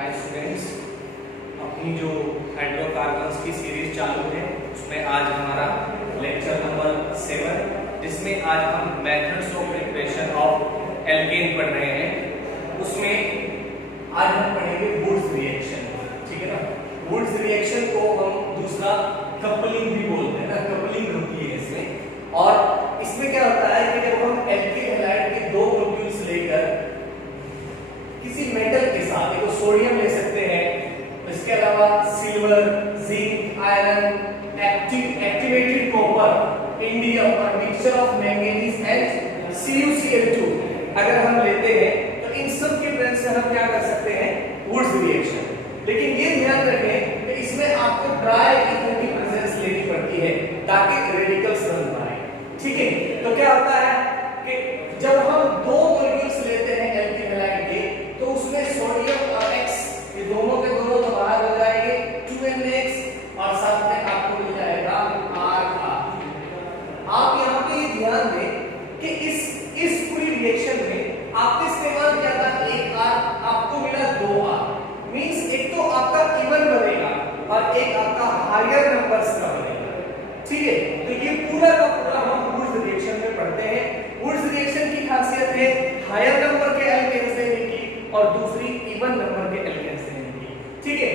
Hi students, अपनी जो hydrocarbons की सीरीज चालू है उसमें आज हमारा लेक्चर नंबर 7 जिसमें आज हम methods of preparation of alkene पढ़ रहे हैं। उसमें आज हम पढ़ेंगे वुड्स रिएक्शन। ठीक है ना, वुड्स रिएक्शन को हम दूसरा कपलिंग भी बोलते हैं ना, कपलिंग होती है इसमें। और इसमें क्या होता है कि जब हम एल्किल हैलाइड के दो मॉलिक्यूल्स लेकर किसी मेटल के साथ, देखो सोडियम ले सकते हैं, इसके अलावा silver, zinc, iron, activated copper, indium और mixture of manganese and CuCl2 अगर हम लेते हैं तो इन सब के प्रेजेंस में हम क्या कर सकते हैं, वुड्स रिएक्शन। लेकिन ये ध्यान रखें कि इसमें आपको ड्राई ईथर की प्रेजेंस लेनी पड़ती है ताकि रेडिकल्स बन पाए। ठीक है, तो क्या होता है कि जब हम दो मॉलिक्यूल्स लेते हैं एल्किल हैलाइड के तो उसमें सोडियम और X ये दोनों के दोनों तो बाहर हो जाएंगे 2NX और साथ में आपको मिल जाएगा RR। आप यहाँ पे ये ध्यान दें कि इस पूरी रिएक्शन में आपने इस्तेमाल किया था एक R, आपको मिला 2R। मींस एक तो आपका इवन बनेगा और एक आपका हायर नंबर्स का बनेगा। ठीक है, तो ये पूरा का पूरा हम वुड्स रिएक्शन में पढ़ते हैं। वुड्स रिएक्शन की खासियत है हायर नंबर के एल्केन्स लेने की और दूसरी इवन नंबर के एल्केन्स लेने की। ठीक है,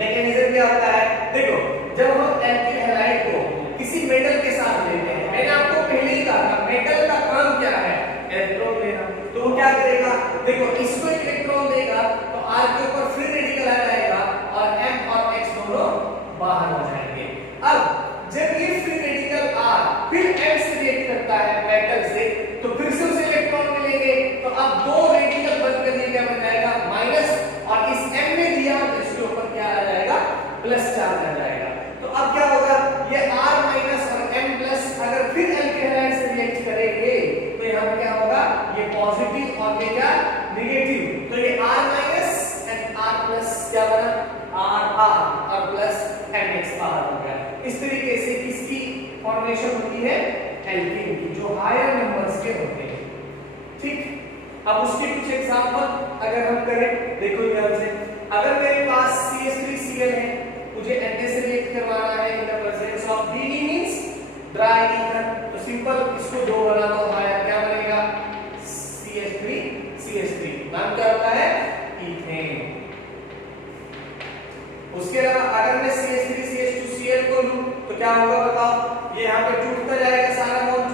मैकेनिज्म क्या होता है, देखो जब हम एल्किल हैलाइड को किसी मेटल के साथ लेते हैं, मैंने आपको पहले ही कहा था मेटल का काम क्या है, इलेक्ट्रॉन देना। तो वो क्या करेगा, देखो इसको एक इलेक्ट्रॉन देगा तो R के ऊपर फ्री रेडिकल आ जाएगा और M और X दोनों बाहर हो जाएंगे। अब जब ये फ्री रेडिकल R फिर M से रिएक्ट करता है मेटल से तो फिर से उसे इलेक्ट्रॉन मिलेंगे, तो अब दो रेडिकल बन कर क्या बन जाएगा, माइनस, और इस M में दिया तो इसके ऊपर क्या आ जाएगा, प्लस चार्ज आ जाएगा। तो अब क्या होगा, ये R माइनस और M प्लस अगर फिर एल्किल हैलाइड से रिएक्ट करेंगे तो यहाँ क्या होगा, ये पॉजिटिव और ये क्या नेगेटिव। तो ये R minus and R plus क्या बना, RR और प्लस NX बाहर हो गया। इस तरीके से किसकी फॉर्मेशन होती है, एल्केन की, जो हायर नंबर्स के होते हैं। ठीक, अब उसके कुछ एग्जांपल अगर हम करें, देखो ध्यान से, अगर मेरे पास CH3Cl है, मुझे Na से रिएक्ट करवाना है in the presence of DD means dry ether, तो सिंपल इसको दो बना दो, हायर क्या बनेगा, CH3CH3, नाम क्या होता है, ईथेन। उसके अलावा अगर मैं CH3CH2Cl को लूं तो क्या होगा बताओ, ये यहाँ पे टूटता जाएगा सारा बॉन्ड,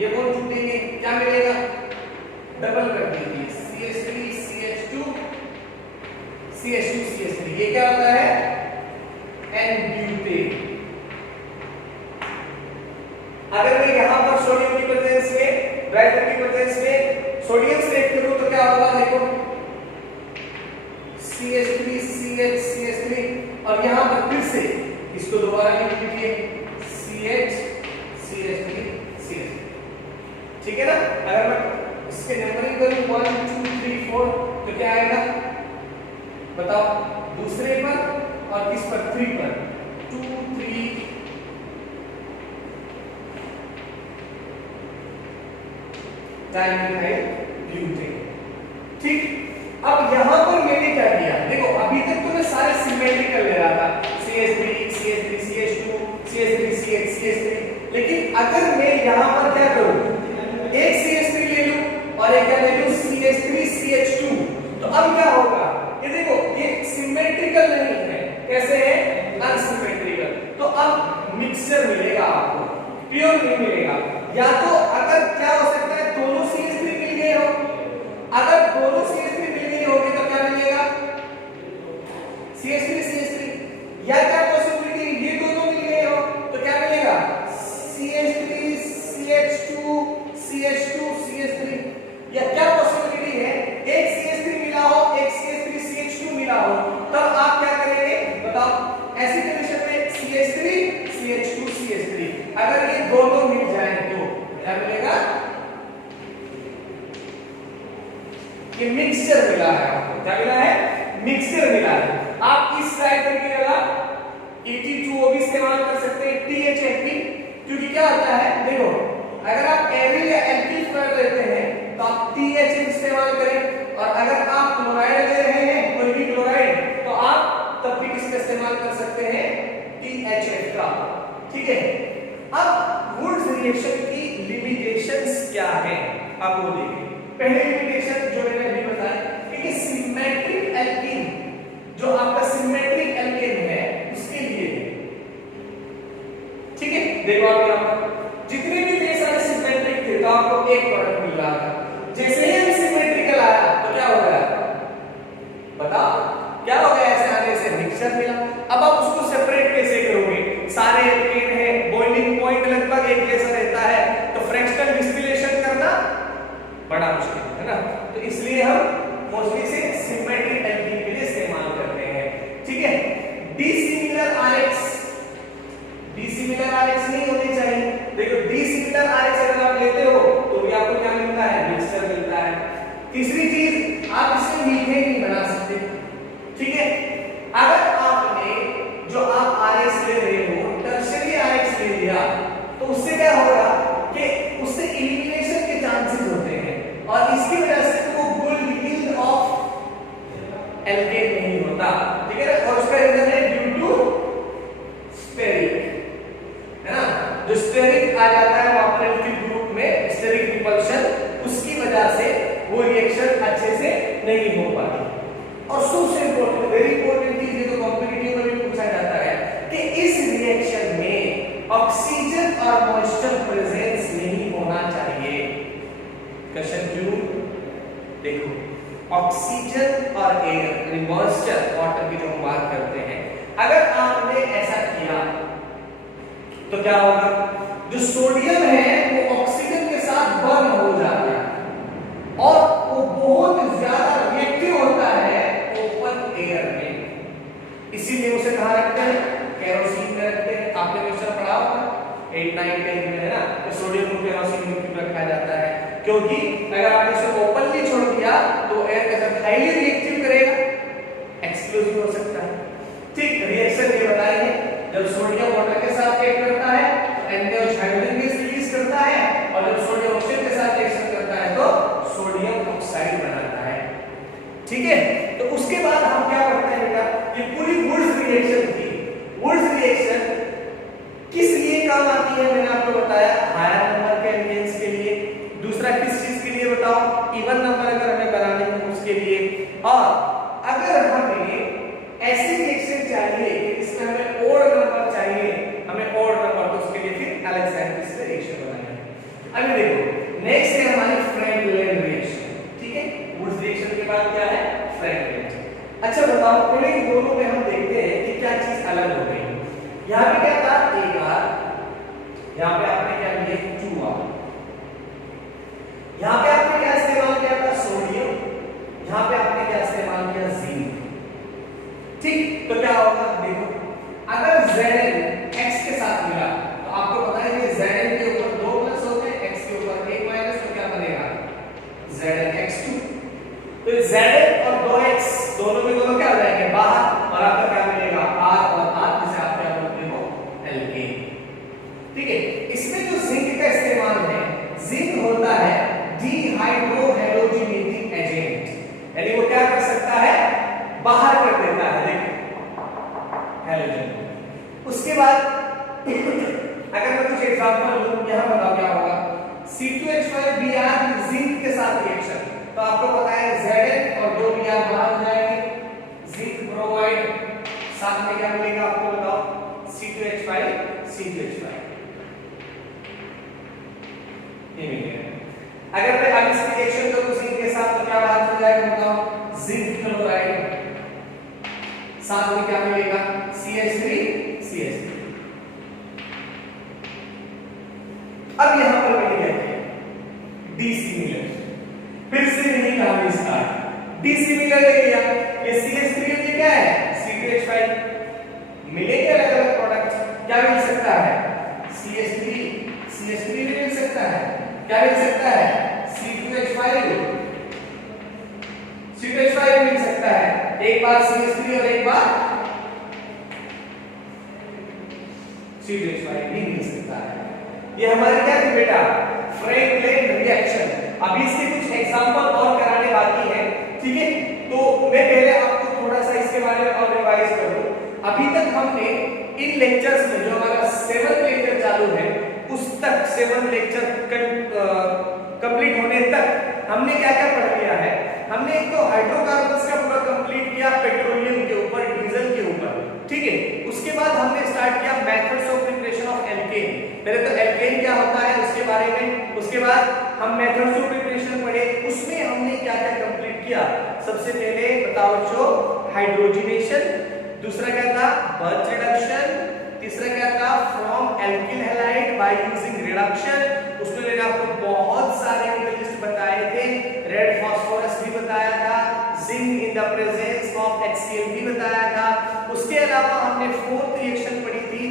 ये बॉन्ड टूटेंगे, क्या मिलेगा, डबल कर दीजिए CH3CH2 CH2CH3, ये क्या होता है, N-ब्यूटेन। अगर मैं यहाँ पर सोडियम की प्रेजेंस में, ड्राइवर की प्रेजेंस में सोडियम से रिएक्ट करूं तो क्या होगा, देखो CH3CH3 और यहाँ पर फिर से इसको दोबारा लिख लीजिए CH3CH3। ठीक है ना, अगर मैं इसके नंबरिंग करूं 1 2 3 4 तो क्या आएगा बताओ, दूसरे पर और किस पर, 3 पर, 2 3 डाइमिथाइल ब्यूटेन। ठीक, अब यहां पर मैंने क्या किया, देखो अभी तक तो मैं सारे सिमेट्रिकल ले रहा था, CH3 CH3 CH2 CH3 CH CH3, लेकिन अगर मैं यहां पर क्या करूं, एक CH3 ले लूं और एक क्या ले लूं, CH3 CH2, तो अब क्या होगा, ये देखो ये सिमेट्रिकल नहीं है, कैसे है, अनसिमेट्रिकल। तो अब मिक्सचर मिलेगा आपको, प्योर नहीं मिलेगा। या तो अगर क्या हो सकता है, दोनों CH3 मिल गए हो, अगर दोनों CH3 मिल गए होगी तो क्या मिलेगा, CH3 CH3, या क्या पॉसिबिलिटी, ये दोनों मिल गए हो तो क्या मिलेगा, CH3 CH2 CH2 CH3, या क्या पॉसिबिलिटी है, एक CH3 मिला हो, एक CH3 CH2 मिला हो, तब आप क्या करेंगे बताओ, ऐसी कंडीशन में CH3 CH2 CH3 अगर ये दोनों मिल जाए तो क्या मिलेगा, ये मिक्सचर मिला है आपको, क्या मिला है, मिक्सचर मिला है। आप इस राइटर के अलावा Et2O भी इस्तेमाल कर सकते हैं, THFP, क्योंकि क्या होता है, देखो अगर आप एरिल या एल्किल फ्लोराइड लेते हैं तो आप THF इस्तेमाल करें, और अगर आप क्लोराइड ले रहे हैं कोई भी क्लोराइड देखो आप यहाँ पर जितने भी थे सारे सिमेट्रिक थे तो आपको एक प्रोडक्ट मिल रहा था। जैसे ही हम सिमेट्रिकल आया तो क्या हो गया बताओ, क्या हो गया? ऐसे आने से मिक्सचर मिला। अब आप उसको सेपरेट कैसे करोगे? सारे एल्केन है, बॉइलिंग पॉइंट लगभग एक जैसा रहता है, तो फ्रैक्शनल डिस्टिलेशन करना बड़ा मुश्किल है ना। तो इसलिए हम मोस्टली से सिमेट्रिक एल्कीन के लिए इस्तेमाल करते हैं। ठीक है, डिसिमिलर आरएक्स, डिसिमिलर आरएक्स नहीं होने चाहिए। देखो डिसिमिलर आरएक्स अगर आप लेते हो तो भी आपको क्या मिलता है? मिक्सचर मिलता है। तीसरी चीज, आप इसमें मीठे नहीं बना सकते। ठीक है, अगर आपने जो आप आरएक्स ले रहे हो टर्शियरी आरएक्स ले लिया तो उससे क्या होगा कि उससे एलिमिनेशन के चांसेस होते हैं और इसकी वजह से वो गुड यील्ड ऑफ एल्केन नहीं होता। ठीक है, और उसका रीजन है ड्यू टू स्टेरिक, है ना। जो स्टेरिक आ जाता है वाटर एल्किल ग्रुप में, स्टेरिक रिपल्शन, उसकी वजह से वो रिएक्शन अच्छे से नहीं हो पाती। और सबसे इंपॉर्टेंट, वेरी इंपॉर्टेंट चीज है जो कॉम्पिटिटिव में भी पूछा जाता है कि इस रिएक्शन में ऑक्सीजन और मॉइस्चर प्रेजेंस नहीं होना चाहिए। क्वेश्चन क्यों? देखो ऑक्सीजन और एयर, मॉइस्चर वाटर की जो हम बात करते हैं, अगर आपने ऐसा किया तो क्या होगा? जो सोडियम है वो ऑक्सीजन के साथ बर्न हो जाता है और वो बहुत ज्यादा रिएक्टिव होता है ओपन एयर में। इसीलिए उसे कहां रखते हैं? केरोसिन में रखते हैं। आपने क्वेश्चन पढ़ा होगा 8, 9, 10 में, है ना, तो सोडियम को केरोसिन में क्यों रखा जाता है? क्योंकि अगर आपने इसे ओपनली छोड़ दिया तो एयर के साथ हाईली रिएक्टिव करेगा, एक्सप्लोजिव हो सकता है। ठीक, रिएक्शन ये बताएंगे जब सोडियम वाटर के साथ रिएक्ट करता है तो NaOH हाइड्रोजन गैस रिलीज करता है और जब सोडियम ऑक्सीजन के साथ रिएक्शन करता है तो सोडियम ऑक्साइड बनाता है। ठीक है, तो उसके बाद हम क्या करते हैं बेटा? ये पूरी वुड्स रिएक्शन थी। वुड्स रिएक्शन किस लिए काम आती है? मैंने आपको बताया हायर नंबर के एल्केन्स के लिए। दूसरा किस चीज के लिए बताओ? इवन नंबर अगर हमें बनाने हो उसके लिए। और अगर हमें ऐसी रिएक्शन चाहिए इसमें हमें ओड नंबर चाहिए, हमें ओड नंबर, तो उसके लिए फिर अलेक्जेंड्री से रिएक्शन बनानी है। अभी देखो नेक्स्ट है हमारी फ्रैंकलिन रिएक्शन। ठीक है, वुड्स रिएक्शन के बाद क्या है? फ्रैंकलिन। अच्छा बताओ, पहले इन दोनों में हम देखते हैं कि क्या चीज अलग हो गई। यहां पे क्या था? AR, यहां पे आपने क्या लिया? 2R। यहां पे आपने क्या इस्तेमाल किया था? सोडियम। यहां पे आपने क्या इस्तेमाल किया? जिंक। ठीक, तो क्या होगा? देखो अगर Zn x के साथ मिला तो आपको पता है कि Zn के ऊपर 2 प्लस होते हैं, x के ऊपर 1 माइनस, तो क्या बनेगा? Znx2। तो Zn और 2x दोनों में दोनों क्या हो जाएंगे? बाहर, और आपका क्या मिलेगा? R और R, जिसे आप क्या बोलते हो? एल्केन। ठीक है, इसमें जो जिंक का इस्तेमाल है, जिंक होता है डिहाइड्रोहैलोजिनेटिंग एजेंट, यानी वो क्या कर सकता है? बाहर कर देता है, देखो हैलोजन। उसके बाद अगर मैं कुछ एग्जांपल लूं, यहां बताओ क्या होगा? C2H5Br जिंक के साथ रिएक्शन, तो आपको पता है Zn और 2 Br बाहर हो जाएंगे, जिंक ब्रोमाइड, साथ में क्या मिलेगा आपको बताओ? C2H5 C2H5 ये मिलेगा। अगर मैं अब इस रिएक्शन करूं जिंक के साथ तो क्या बाहर हो जाएगा बताओ? जिंक क्लोराइड, साथ में क्या मिलेगा? CH3 CH3। अब यहां पर मैंने क्या किया? डिसिमिलर, फिर से नहीं कहानी स्टार्ट। डिसिमिलर ले लिया, ये CH3 ये क्या है? C2H5। मिलेंगे अलग अलग प्रोडक्ट, क्या मिल सकता है? CH3 CH3 भी मिल सकता है, क्या मिल सकता है? C2H5 C2H5 मिल सकता है, एक बार CH3 और एक बार C2H5 भी मिल सकता है। ये हमारे क्या थी बेटा? Franklin reaction. अभी इसके कुछ एग्जांपल और कराने बाकी हैं, ठीक है, तो मैं पहले आपको थोड़ा सा इसके बारे में और रिवाइज कर दूं। अभी तक हमने इन लेक्चर्स में जो हमारा 7th लेक्चर चालू है उस तक 7 लेक्चर कंप्लीट होने तक हमने क्या क्या पढ़ लिया है? हमने एक तो हाइड्रोकार्बन्स का पूरा कंप्लीट किया, पेट्रोलियम के ऊपर, डीजल के ऊपर, ठीक है। उसके बाद हमने स्टार्ट किया methods of preparation of alkene. बारे में। उसके बाद हम मेथड्स ऑफ प्रिपरेशन पढ़े, उसमें हमने क्या क्या कंप्लीट किया। सबसे पहले बताओ बच्चों हाइड्रोजनेशन, दूसरा क्या था बर्थ रिडक्शन, तीसरा क्या था from alkyl halide by using reduction. उसमें मैंने आपको बहुत सारे कैटलिस्ट बताए थे, रेड फास्फोरस भी बताया था, zinc in the presence of HCl भी बताया था। उसके अलावा हमने फोर्थ रिएक्शन पढ़ी थी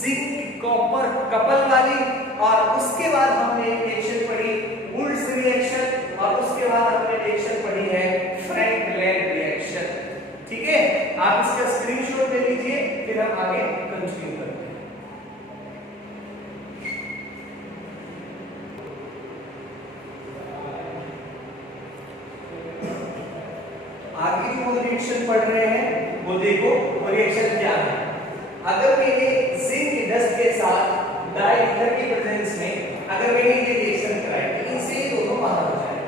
जिंक कॉपर कपल वाली, और उसके बाद हमने रिएक्शन पढ़ी वुल्स रिएक्शन, और उसके बाद हमने रिएक्शन पढ़ी है फ्रैंकलैंड रिएक्शन। ठीक है, आप इसका स्क्रीनशॉट ले लीजिए, फिर हम आगे कंटिन्यू करते हैं। आगे जो रिएक्शन पढ़ रहे हैं वो देखो, वो रिएक्शन क्या है। अगर मैंने जिंक डस्ट के साथ डाइईथर की प्रेजेंस में अगर मैंने ये रिएक्शन कराई तो इनसे ये दोनों बाहर हो जाएंगे।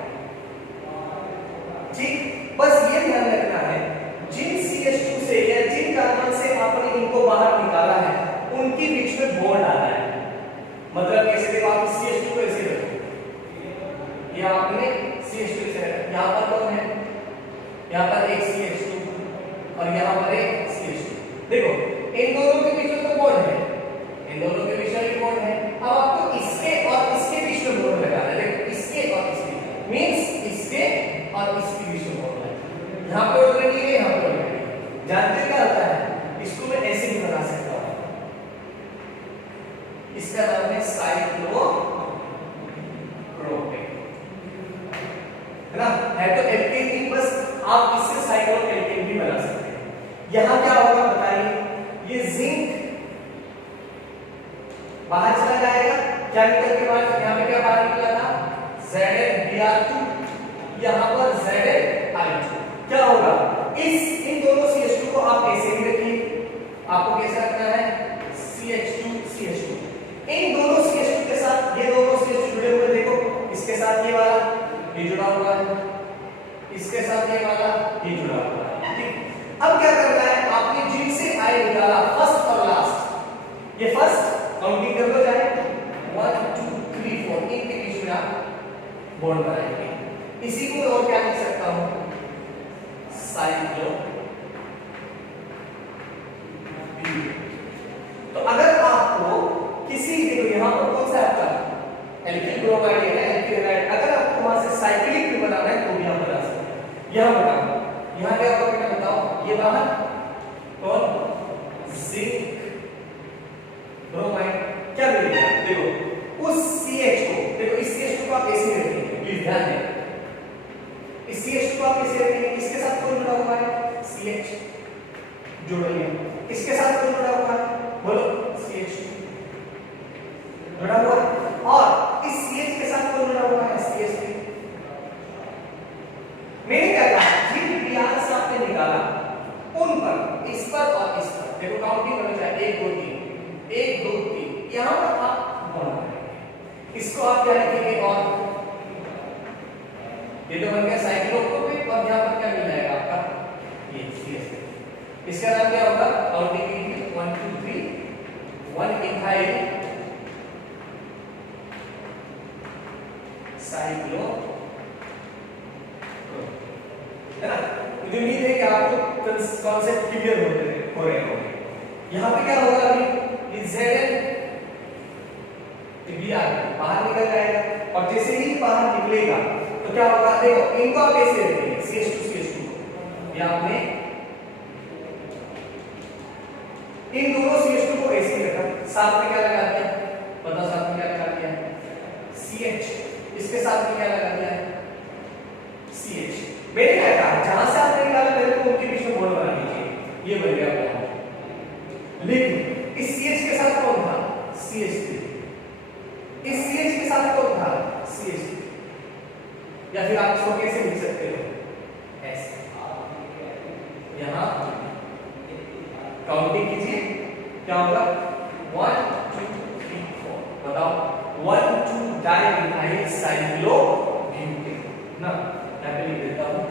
ठीक, बस ये ध्यान रखना है जिन CH2 से या जिन कार्बन से आपने इनको बाहर निकाला है उनके बीच में बॉन्ड आना है। मतलब कैसे, देखो आप CH2 को ऐसे रखो, ये आपने CH2 से रखा, यहां पर कौन है, यहां पर एक CH2 और यहां पर एक CH2। देखो इन दोनों के बीच में तो बॉन्ड है, इन दोनों के बीच में भी बॉन्ड है। अब आपको इसके और इसके बीच में बॉन्ड लगाना है। देखो इसके और इसके मींस इसके और इसके बीच में बॉन्ड है। यहां पे ऑलरेडी है, यहां पे ऑलरेडी है। जानते क्या होता है, इसको मैं ऐसे भी बना सकता हूं, इसका नाम है साइक्लोप्रोपेन, है ना, है तो एल्केन ही, बस आप इससे साइक्लोएल्केन भी बना सकते हैं। यहां क्या होगा बताइए, ये जिंक बाहर चला जाएगा, क्या निकल के बाद यहां पे क्या बाहर निकला था ZnBr2, यहां पर ZnI2। क्या होगा, इस इन दोनों CH2 को आप ऐसे ही रखिए, आपको कैसे रखना है CH2 CH2। इन दोनों CH2 के साथ ये दोनों CH2 जुड़े हुए, देखो इसके साथ ये वाला ये जुड़ा हुआ है, इसके साथ ये वाला ये जुड़ा हुआ है। ठीक, अब क्या करना है, आपने जिनसे आई निकाला फर्स्ट और लास्ट, ये फर्स्ट काउंटिंग कर लो जाए 1 2 3 4, इनके बीच में आप बॉन्ड बनाएंगे। इसी को और क्या लिख सकता हूं, साइक्लो। तो अगर आपको किसी, देखो यहां पर कौन सा आपका एल्किल ब्रोमाइड है, एल्किल हैलाइड, अगर आपको वहां से साइक्लिक भी बनाना है तो भी आप बना सकते हैं। यहां बताओ, यहां क्या होगा बेटा बताओ, ये बाहर कौन जिंक ब्रोमाइड, क्या मिलेगा, देखो उस CH को, देखो इस CH2 को आप ऐसे रखेंगे, प्लीज ध्यान दें, इस CH2 को आप ऐसे रखेंगे, इसके साथ कौन जुड़ा हुआ है CH जोड़िए, इसके साथ कौन जुड़ा हुआ है बोलो CH2 जुड़ा हुआ है, और इस CH के साथ कौन जुड़ा हुआ है CH3। मैंने क्या कहा, जिन Br से आपने निकाला उन पर, इस पर और इस पर, देखो काउंटिंग होनी चाहिए 1 2 3 1 2 3, यहां पर आप बॉन्ड करेंगे, इसको आप क्या लिखेंगे, और ये तो बन गया साइक्लोप्रोपेन, और यहां पर क्या मिल जाएगा आपका ये CH3। इसका नाम क्या होगा, काउंटिंग कीजिए 1 2 3 1 इथाइल साइक्लो, है ना। मुझे उम्मीद है कि आपको कॉन्सेप्ट क्लियर हो रहे होंगे। यहां पे क्या होगा, अभी ये Zn Br बाहर निकल जाएगा, और जैसे ही बाहर निकलेगा तो क्या होगा, देखो इनको आप कैसे रखेंगे CH2 CH2 को, या आपने इन दोनों CH2 को ऐसे ही रखा, साथ में क्या लगा दिया बताओ, साथ में क्या लगा दिया CH, इसके साथ में क्या लगा दिया CH। मैंने क्या कहा, जहां से आपने निकाला पहले तो उनके बीच में बॉन्ड बना लीजिए, ये बन गया बॉन्ड। लेकिन इस CH के साथ कौन था CH3, इस CH के साथ कौन था CH3, या फिर आप इसको कैसे लिख सकते हो ऐसे, यहां काउंटिंग कीजिए क्या होगा 1 2 3 4, बताओ 1 2 डाइमिथाइल साइक्लोब्यूटेन ना, यहां पे लिख देता हूं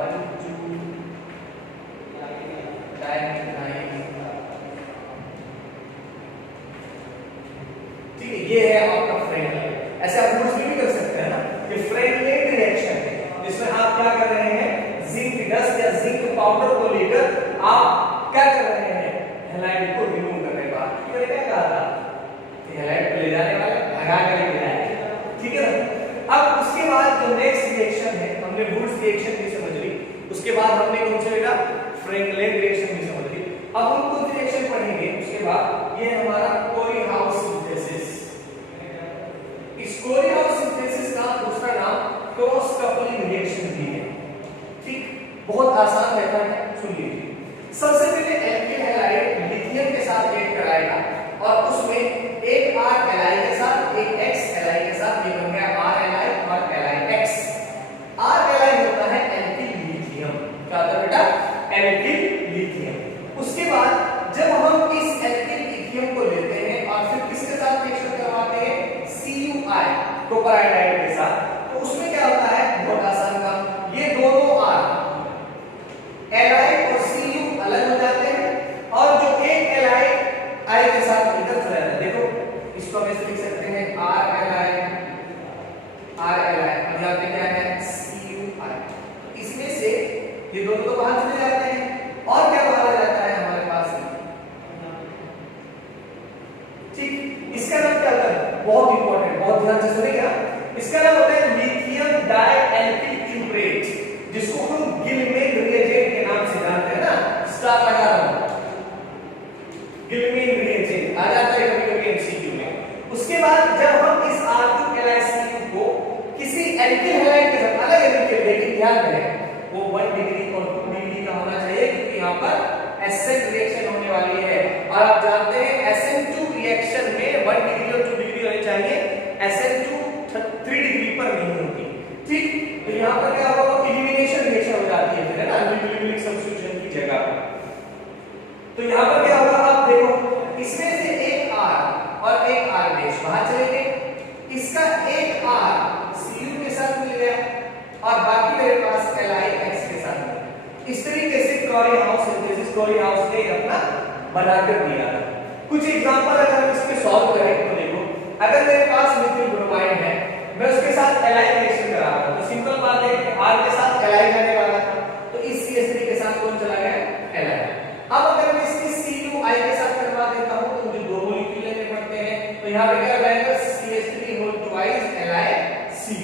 1 2 डाइमिथाइल, ठीक है, ये है आपका फ्रेंकल। कर रहे हैं, जिंक डस्ट या जिंक पाउडर को लेकर आप क्या कर रहे हैं, हैलाइड को रिमूव कर रहे हैं बाहर। मैंने क्या कहा था, हैलाइड को ले जाने वाले भगा कर ले जाएंगे, ठीक है ना। अब उसके बाद जो नेक्स्ट रिएक्शन है, हमने वुड्स रिएक्शन भी समझ ली, उसके बाद हमने कौन सा बेटा फ्रैंकलिन रिएक्शन भी समझ ली। अब हम कुछ रिएक्शन पढ़ेंगे उसके बाद, ये हमारा कोरीहाउस सिंथेसिस। इस कोरीहाउस सिंथेसिस का दूसरा नाम क्रॉस कपलिंग रिएक्शन भी है, ठीक, बहुत आसान रहता है, सुन लीजिए। सबसे पहले एल्किल हैलाइड लिथियम के साथ रिएक्ट कराएगा और उसमें एक R एलाइ के साथ एक X एलाइ के साथ, ये बन गया R एलाइ और एलाइ X। R एलाइ होता है एल्किल लिथियम, क्या होता है बेटा, एल्किल लिथियम। उसके बाद जब हम इस एल्किल लिथियम को लेते हैं और फिर किसके साथ रिएक्शन करवाते हैं, CuI कॉपर आयोडाइड के साथ, तो उसमें क्या होता है, बहुत आसान काम, ये दोनों R एलाइ और Cu अलग हो जाते हैं और जो एक एलाइ I के साथ मिलकर चला जाता है। देखो इसको हम ऐसे लिख सकते हैं R एलाइ और यहाँ पे क्या है CuI, इसमें से ये दोनों तो बाहर चले जाते हैं और क्या बाहर आ जाता है हमारे पास, ठीक, इसका नाम क्या होता है, बहुत इंपॉर्टेंट, बहुत ध्यान से सुनिएगा, इसका नाम होता है लिथियम डाइएल्किल क्यूप्रेट, जिसको हम गिलमेन रिएजेंट के नाम से जानते हैं ना, स्टार लगा रहा हूं, गिलमेन रिएजेंट आ जाता है कभी-कभी एमसीक्यू में। उसके बाद जब हम इस R2LiCu को किसी एल्किल हैलाइड के साथ अलग एल्किल, लेकिन ध्यान रहे वो 1 डिग्री और 2 डिग्री का होना चाहिए, क्योंकि यहाँ पर एसएन रिएक्शन होने वाली है और आप जानते हैं SN2 रिएक्शन में 1 डिग्री और 2 डिग्री होने चाहिए, SN2 3 डिग्री पर नहीं होती, ठीक। तो यहाँ पर क्या होगा, एलिमिनेशन रिएक्शन हो जाती है फिर, है ना, न्यूक्लियोफिलिक सब्स्टिट्यूशन की जगह पर। तो यहाँ पर क्या होगा, आप देखो इसमें से एक R और एक R डैश बाहर चले गए, इसका एक R Cu के साथ मिल गया और बाकी मेरे पास एलाइ X के साथ मिल गया। इस तरीके से कोरीहाउस सिंथेसिस कोरीहाउस ने अपना बनाकर दिया। कुछ एग्जांपल अगर हम इसके सॉल्व करें तो देखो, अगर मेरे पास मिथिल ब्रोमाइड है, मैं उसके साथ एलाइ रिएक्शन करा रहा हूं, तो सिंपल बात है कि R के साथ एलाइ जाने वाला था, तो इस CH3 के साथ कौन चला गया, एलाइ। अब अगर मैं इसकी CuI के साथ करवा देता हूं तो मुझे दो मॉलिक्यूल लेने पड़ते हैं, तो यहां पे क्या रहेगा, CH3 whole twice ally Cu,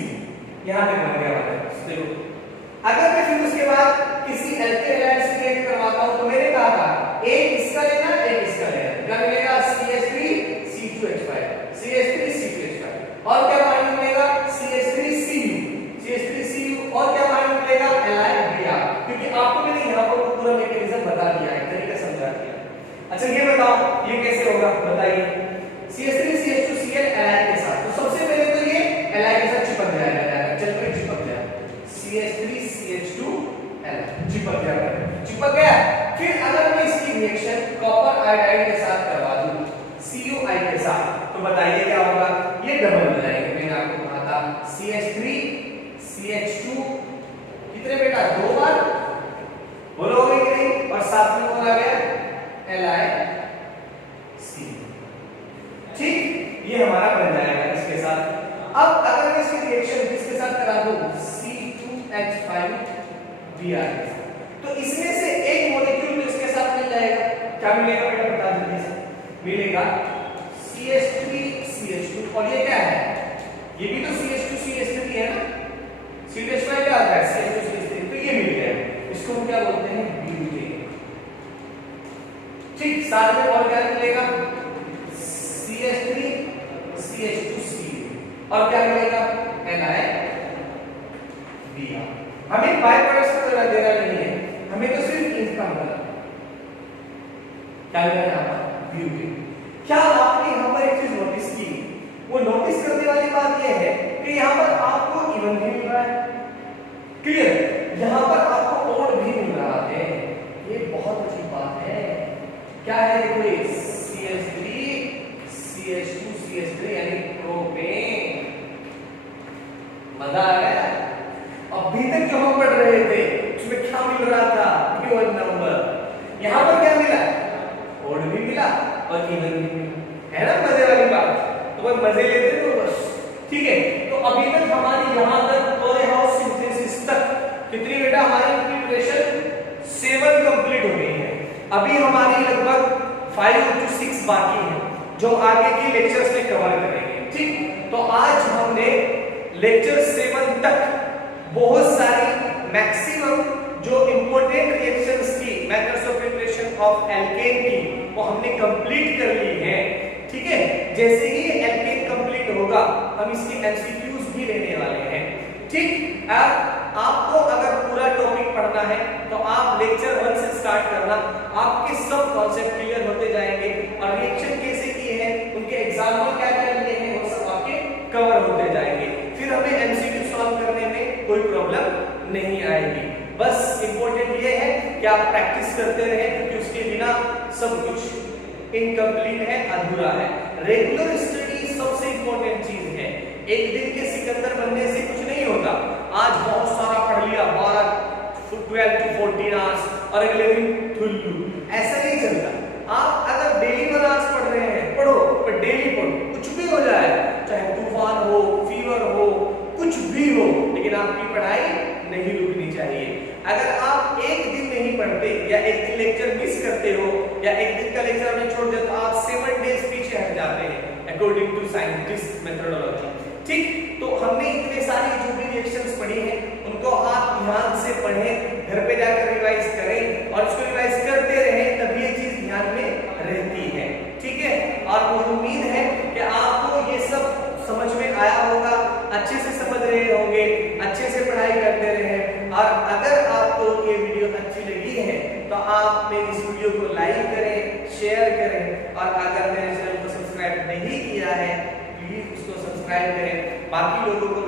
यहां पे बन गया हमारे पास। देखो अगर मैं फिर उसके बाद किसी एल्किल हैलाइड से रिएक्ट करवाता हूं तो मैंने कहा था एक इसका लेना एक इसका लेना, क्या मिलेगा, CH3C2H5 CH3C2H5 और क्या पानी मिलेगा, CH3Cu और क्या पानी मिलेगा, LiBr, क्योंकि आपको मैंने यहां पर पूरा मैकेनिज्म बता दिया है, तरीका समझा दिया। अच्छा ये बताओ ये कैसे होगा, बताइए, CH3CH2Cl Li के साथ, तो सबसे पहले तो ये Li के साथ चिपक जाएगा, चल के चिपक जाएगा, CH3CH2 Li चिपक जाएगा, चिपक गया। फिर अगर मैं इसकी रिएक्शन कॉपर आयोडाइड के साथ करवा दूं CuI के साथ, तो बताइए क्या होगा, ये डबल हो जाएगा। मैंने आपको कहा था CH3CH2 कितने बेटा, दो बार बोलोगे कि नहीं, और साथ में कौन आ गया, LiC, ठीक, ये हमारा बन जाएगा इसके साथ। अब अगर मैं इसकी रिएक्शन किसके साथ करा दूं, C2H5Br के साथ, तो इसमें से एक मॉलिक्यूल तो इसके साथ मिल जाएगा, क्या मिलेगा बेटा, बता दीजिए, मिलेगा CH3CH2 और ये क्या है, ये भी तो CH2CH3 है ना, CH5 क्या आता है, CH2CH3, तो ये मिल गया, इसको हम क्या बोलते हैं, ब्यूटेन, ठीक। साथ में और क्या मिलेगा, CH3CH2Cu और क्या मिलेगा, LiBr। हमें बाय प्रोडक्ट्स का देना नहीं है, हमें तो सिर्फ इनका मिला, क्या मिला यहाँ पर, ब्यूटेन। क्या आपने यहाँ पर एक चीज नोटिस की, वो नोटिस करने वाली बात ये है कि यहाँ पर आपको इवन भी मिल रहा है, क्लियर, यहाँ पर आपको ओड भी मिल रहा है, ये बहुत अच्छी बात है। क्या है, देखो ये CH3CH2CH3 यानी प्रोपेन, मजा आ गया। अभी तक जो हम पढ़ रहे थे उसमें क्या मिल रहा था, गिवन नंबर, यहाँ पर क्या मिला, ओड भी मिला और इवन भी मिला, है ना, मजे वाली बात। तो बस मजे लेते हो बस, ठीक है। तो अभी तक हमारी यहाँ तक कोरीहाउस सिंथेसिस तक के फिर हमारी प्रिपरेशन 7 कंप्लीट हो गई है। अभी हमारी लगभग 5 to 6 बाकी है जो आगे के लेक्चर्स में कवर करेंगे। ठीक, तो आज हमने लेक्चर 7 तक बहुत सारी मैक्सिमम जो इंपॉर्टेंट रिएक्शंस की methods of preparation of alkene की वो हमने कंप्लीट कर ली है। ठीक है, जैसे ही एल्केन कंप्लीट होगा हम इसके एमसीक्यूज भी लेने वाले हैं। ठीक, आपको अगर पूरा टॉपिक पढ़ना है तो आप लेक्चर 1 से स्टार्ट करना, आपके सब कॉन्सेप्ट क्लियर होते जाएंगे और रिएक्शन कैसे किए हैं, उनके एग्जांपल क्या क्या लिए हैं, वो सब आपके कवर होते जाएंगे। फिर हमें एमसीक्यू सॉल्व करने में कोई प्रॉब्लम नहीं आएगी। बस इंपॉर्टेंट ये है कि आप प्रैक्टिस करते रहें, क्योंकि उसके बिना सब कुछ इनकम्प्लीट है, अधूरा है। रेगुलर स्टडी सबसे इंपॉर्टेंट चीज है। एक दिन के सिकंदर बनने से कुछ नहीं होता। आज बहुत सारा पढ़ लिया, 12 to 14 आवर्स, और अगले दिन ठुल्लू, ऐसा नहीं चलता। आप अगर डेली 1 आवर्स पढ़ रहे हैं, पढ़ो, पर डेली पढ़ो, कुछ भी हो जाए, चाहे तूफान हो, फीवर हो, कुछ भी हो, लेकिन आपकी पढ़ाई नहीं रुकनी चाहिए। अगर आप एक दिन नहीं पढ़ते या एक दिन लेक्चर मिस करते हो या एक दिन का लेक्चर आपने छोड़ दिया तो आप 7 डेज पीछे हट जाते हैं अकॉर्डिंग टू साइंटिस्ट मेथोडोलॉजी। ठीक, तो हमने इतने सारी जो भी रिएक्शंस पढ़ी हैं उनको आप ध्यान से पढ़ें, घर पे जाकर रिवाइज करें और इसको रिवाइज करते रहें, तब ये चीज ध्यान में रहती है। ठीक है, और मुझे उम्मीद है कि आपको ये सब समझ में आया होगा, अच्छे से समझ रहे होंगे, अच्छे से पढ़ाई करते रहे। और अगर आपको ये वीडियो अच्छी लगी है तो आप मेरी इस वीडियो को लाइक करें, शेयर करें, और अगर मेरे चैनल को सब्सक्राइब नहीं किया है प्लीज उसको सब्सक्राइब करें, बाकी लोगों को